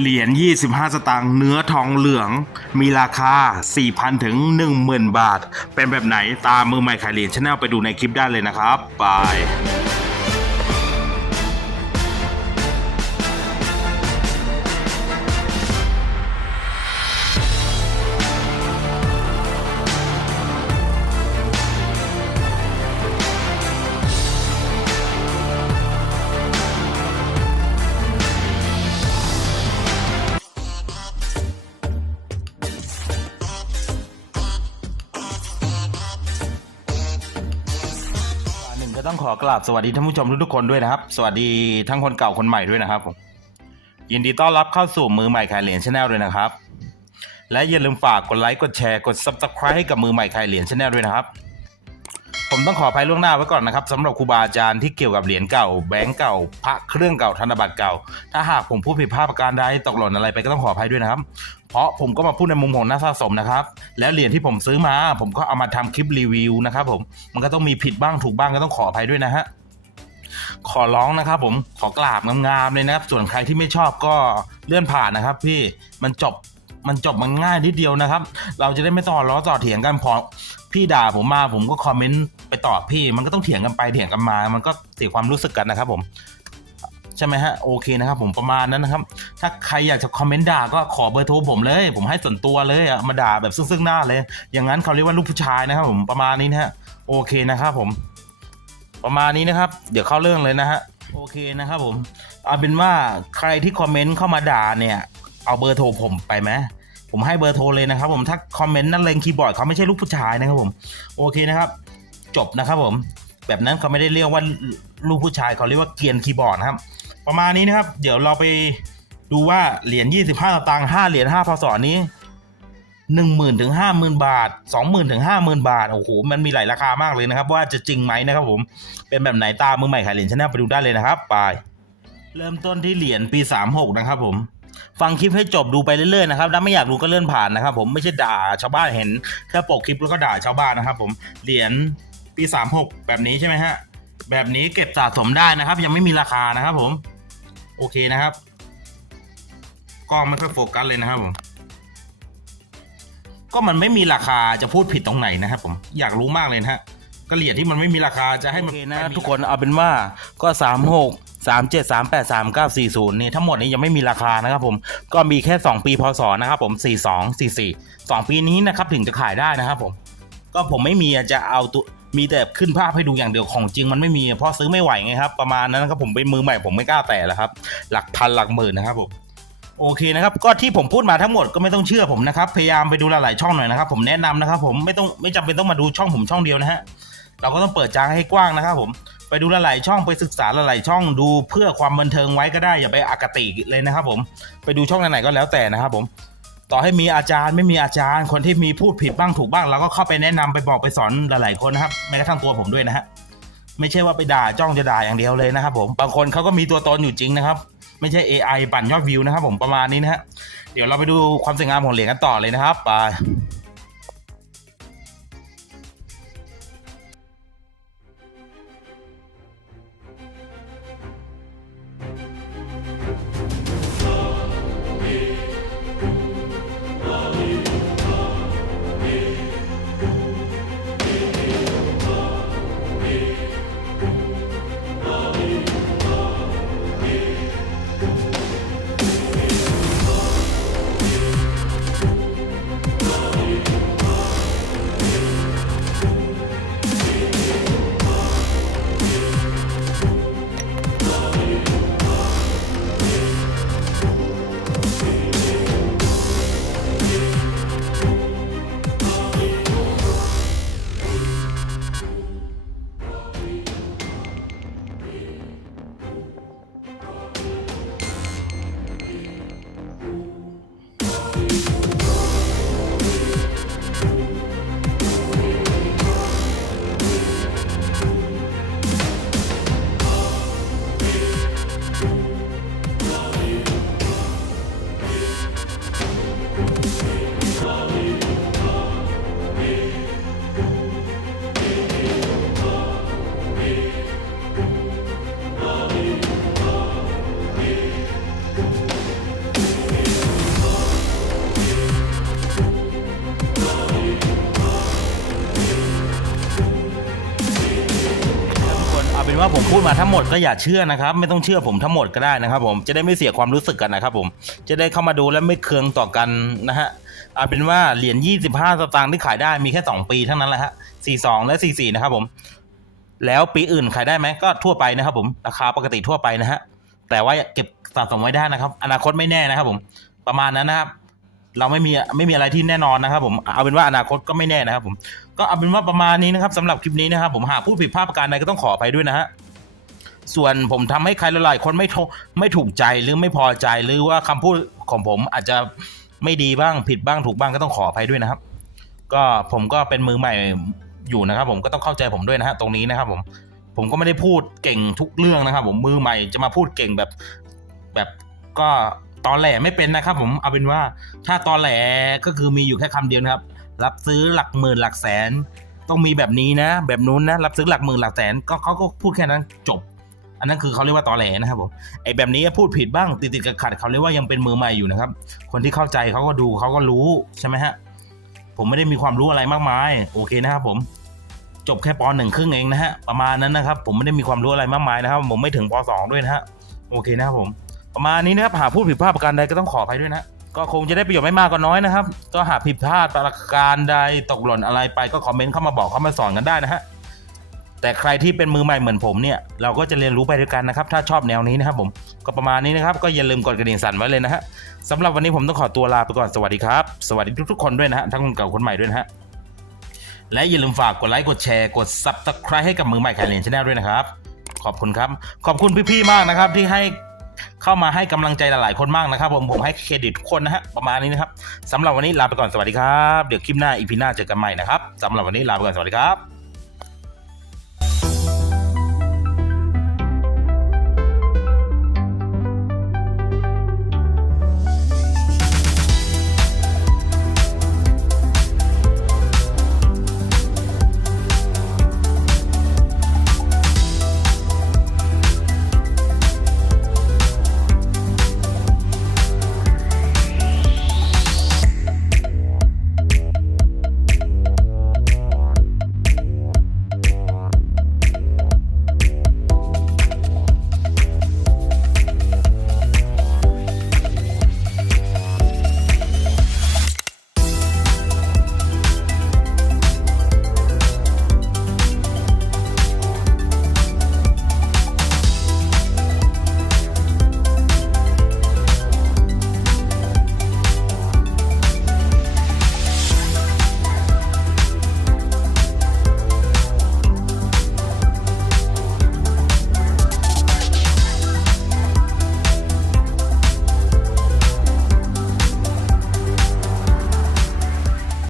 เหรียญ 25 สตางค์เนื้อทองเหลือง มีราคา 4,000 ถึง 10,000 บาท เป็นแบบไหนตามมือใหม่ขายเหรียญชาแนลไปดูในคลิปได้เลยนะครับ บาย ต้องขอกราบสวัสดีท่านผู้ชมทุกๆคนด้วยนะครับ สวัสดีทั้งคนเก่าคนใหม่ด้วยนะครับผมยินดีต้อนรับเข้าสู่มือใหม่ขายเหรียญชาแนลด้วยนะครับ และอย่าลืมฝากกดไลค์กดแชร์กด subscribe ให้กับมือใหม่ขายเหรียญชาแนลด้วยนะครับ ผมต้องขออภัยล่วงหน้าไว้ก่อนนะครับสำหรับครูบาอาจารย์ที่เกี่ยวกับเหรียญเก่าแบงก์เก่า พระเครื่องเก่าธนบัตรเก่า ถ้าหากผมพูดผิดพลาดประการใดตกหล่นอะไรไปก็ต้องขออภัยด้วยนะครับ ราะผมก็มาพูดในมุมของนักสะสมนะครับ แล้วเหรียญที่ผมซื้อมา ผมก็เอามาทำคลิปรีวิวนะครับผมมันก็ต้องมีผิดบ้างถูกบ้างก็ต้องขออภัยด้วยนะฮะขอร้องนะครับผมขอกราบงามๆเลยนะครับ ส่วนใครที่ไม่ชอบก็เลื่อนผ่านนะครับ พี่มันจบมันจบมันง่ายนิดเดียวนะครับ เราจะได้ไม่ต้อล้อต่อเถียงกันพอพี่ด่าผมมาผมก็คอมเมนต์ไปตอบพี่ มันก็ต้องเถียงกันไปเถียงกันมา มันก็เสียความรู้สึกกันนะครับผม ใช่ไหมฮะโอเคนะครับผมประมาณนั้นนะครับ ถ้าใครอยากจะคอมเมนต์ด่าก็ขอเบอร์โทรผมเลย ผมให้ส่วนตัวเลยอะมาด่าแบบซึ่งๆหน้าเลย อย่างนั้นเขาเรียกว่าลูกผู้ชายนะครับผมประมาณนี้นะฮะโอเคนะครับผม ประมาณนี้นะครับ เดี๋ยวเข้าเรื่องเลยนะฮะโอเคนะครับผมเอาเป็นว่าใครที่คอมเมนต์เข้ามาด่าเนี่ยเอาเบอร์โทรผมไปไหมผมให้เบอร์โทรเลยนะครับผมถ้าคอมเมนต์นั่นเลงคีย์บอร์ดเขาไม่ใช่ลูกผู้ชายนะครับผมโอเคนะครับ จบนะครับผม แบบนั้นเขาไม่ได้เรียกว่าลูกผู้ชายเขาเรียกว่าเกียนคีย์บอร์ดครับ ประมาณนี้นะครับ เดี๋ยวเราไปดูว่าเหรียญ25สตางค์5เหรียญ5พศนี้หนึ่งหมื่นถึงห้าหมื่นบาทสองหมื่นถึงห้าหมื่นบาท โอ้โห มันมีหลายราคามากเลยนะครับ ว่าจะจริงไหมนะครับผม เป็นแบบไหนตามมือใหม่ขายเหรียญชนลไปดูได้เลยนะครับไปเริ่มต้นที่เหรียญปีสามหกนะครับผม ฟังคลิปให้จบดูไปเรื่อยๆนะครับถ้าไม่อยากดูก็เลื่อนผ่านนะครับ ผมไม่ใช่ด่าชาวบ้านเห็นแค่ปกคลิปแล้วก็ด่าชาวบ้านนะครับผมเหรียญปีสามหกแบบนี้ใช่ไหมฮะแบบนี้เก็บสะสมได้นะครับ ยังไม่มีราคานะครับผม โอเคนะครับ กล้องไม่ค่อยโฟกัสเลยนะครับผม ก็มันไม่มีราคาจะพูดผิดตรงไหนนะครับผม อยากรู้มากเลยนะฮะก็เหรียญที่มันไม่มีราคาจะให้มันนะทุกคนเอาเป็นว่าก็สามหกสามเจ็ดสามแปดสามเก้าสี่ศูนย์นี่ทั้งหมดนี้ยังไม่มีราคานะครับผมก็มีแค่สองปีพศนะครับผมสี่สองสี่สี่สองปีนี้นะครับถึงจะขายได้นะครับผม ก็ผมไม่มีจะเอาตัว มีแต่ขึ้นภาพให้ดูอย่างเดียวของจริงมันไม่มีเพราะซื้อไม่ไหวไงครับ ประมาณนั้นครับผมเป็นมือใหม่ผมไม่กล้าแตะแล้วครับ หลักพันหลักหมื่นนะครับผมโอเคนะครับก็ที่ผมพูดมาทั้งหมดก็ไม่ต้องเชื่อผมนะครับ พยายามไปดูหลายๆช่องหน่อยนะครับ ผมแนะนำนะครับ ผมไม่ต้องไม่จำเป็นต้องมาดูช่องผมช่องเดียวนะฮะเราก็ต้องเปิดใจให้กว้างนะครับ ผมไปดูหลายๆช่องไปศึกษาหลายๆช่องดูเพื่อความบันเทิงไว้ก็ได้อย่าไปอคติเลยนะครับ ผมไปดูช่องไหนๆก็แล้วแต่นะครับ ผม ต่อให้มีอาจารย์ไม่มีอาจารย์ คนที่มีพูดผิดบ้างถูกบ้างเราก็เข้าไปแนะนำไปบอกไปสอนหลาย ๆ คนนะครับแม้กระทั่งตัวผมด้วยนะฮะไม่ใช่ว่าไปด่าจ้องจะด่าอย่างเดียวเลยนะครับผมบางคนเขาก็มีตัวตนอยู่จริงนะครับ ไม่ใช่ AI ปั่นยอดวิวนะครับผมประมาณนี้นะฮะเดี๋ยวเราไปดูความสวยงามของเหรียญกันต่อเลยนะครับไป มาทั้งหมดก็อย่าเชื่อนะครับ ไม่ต้องเชื่อผมทั้งหมดก็ได้นะครับ ผมจะได้ไม่เสียความรู้สึกกันนะครับ ผมจะได้เข้ามาดูและไม่เคืองต่อกันนะฮะเอาเป็นว่าเหรียญ25 สตางค์ที่ขายได้มีแค่ 2 ปีเท่านั้นแหละฮะ42 และ 44 นะครับผม แล้วปีอื่นขายได้ไหมก็ทั่วไปนะครับ ผมราคาปกติทั่วไปนะฮะแต่ว่าเก็บสะสมไว้ได้นะครับ อนาคตไม่แน่นะครับ ผมประมาณนั้นนะครับเราไม่มีไม่มีอะไรที่แน่นอนนะครับ ผมเอาเป็นว่าอนาคตก็ไม่แน่นะครับ ผมก็เอาเป็นว่าประมาณนี้นะครับสำหรับคลิปนี้นะครับ ผมหากผู้ผิดพลาดประการใดก็ต้องขออภัยด้วยนะฮะ ส่วนผมทำให้ใครหลายๆคนไม่ไม่ถูกใจหรือไม่พอใจหรือว่าคำพูดของผมอาจจะไม่ดีบ้างผิดบ้างถูกบ้างก็ต้องขออภัยด้วยนะครับ ก็ผมก็เป็นมือใหม่อยู่นะครับ ผมก็ต้องเข้าใจผมด้วยนะฮะตรงนี้นะครับผมผมก็ไม่ได้พูดเก่งทุกเรื่องนะครับ ผมมือใหม่จะมาพูดเก่งแบบแบบก็ตอนแหลไม่เป็นนะครับ ผมเอาเป็นว่าถ้าตอนแหลก็คือมีอยู่แค่คำเดียวนะครับ รับซื้อหลักหมื่นหลักแสน ต้องมีแบบนี้นะ แบบนู้นนะ รับซื้อหลักหมื่นหลักแสนก็เขาก็พูดแค่นั้นจบ อันนั้นคือเขาเรียกว่าตอแหลนะครับผมไอ้แบบนี้พูดผิดบ้างติดติดๆขัดเขาเรียกว่ายังเป็นมือใหม่อยู่นะครับ คนที่เข้าใจเขาก็ดูเขาก็รู้ใช่ไหมฮะผมไม่ได้มีความรู้อะไรมากมาย โอเคนะครับผมจบแค่ปหนึ่งครึ่งเองนะฮะประมาณนั้นนะครับ ผมไม่ได้มีความรู้อะไรมากมายนะครับ ผมไม่ถึงปสองด้วยนะฮะโอเคนะครับผม ประมาณนี้นะครับหากพูดผิดพลาดประการใดก็ต้องขออภัยด้วยนะก็คงจะได้ประโยชน์ไม่มากก็น้อยนะครับ ก็หากผิดพลาดประการใดตกหล่นอะไรไปก็คอมเมนต์เข้ามาบอกเข้ามาสอนกันได้นะฮะ แต่ใครที่เป็นมือใหม่เหมือนผมเนี่ยเราก็จะเรียนรู้ไปด้วยกันนะครับ ถ้าชอบแนวนี้นะครับผมก็ประมาณนี้นะครับ ก็อย่าลืมกดกระดิ่งสั่นไว้เลยนะฮะสำหรับวันนี้ผมต้องขอตัวลาไปก่อนสวัสดีครับ สวัสดีทุกๆคนด้วยนะฮะทั้งคนเก่าคนใหม่ด้วยนะฮะและอย่าลืมฝากกดไลค์กดแชร์กด subscribe ให้กับมือใหม่ขายเหรียญชาแนลด้วยนะครับ ขอบคุณครับ ขอบคุณพี่ๆมากนะครับที่ให้เข้ามาให้กำลังใจหลายๆคนมากนะครับ ผมผมให้เครดิตทุกคนนะฮะประมาณนี้นะครับสำหรับวันนี้ลาไปก่อนสวัสดีครับ เดี๋ยวคลิปหน้าอีพีหน้าเจอกันใหม่นะครับสำหรับวันนี้ลาไปก่อนสวัสดีครับ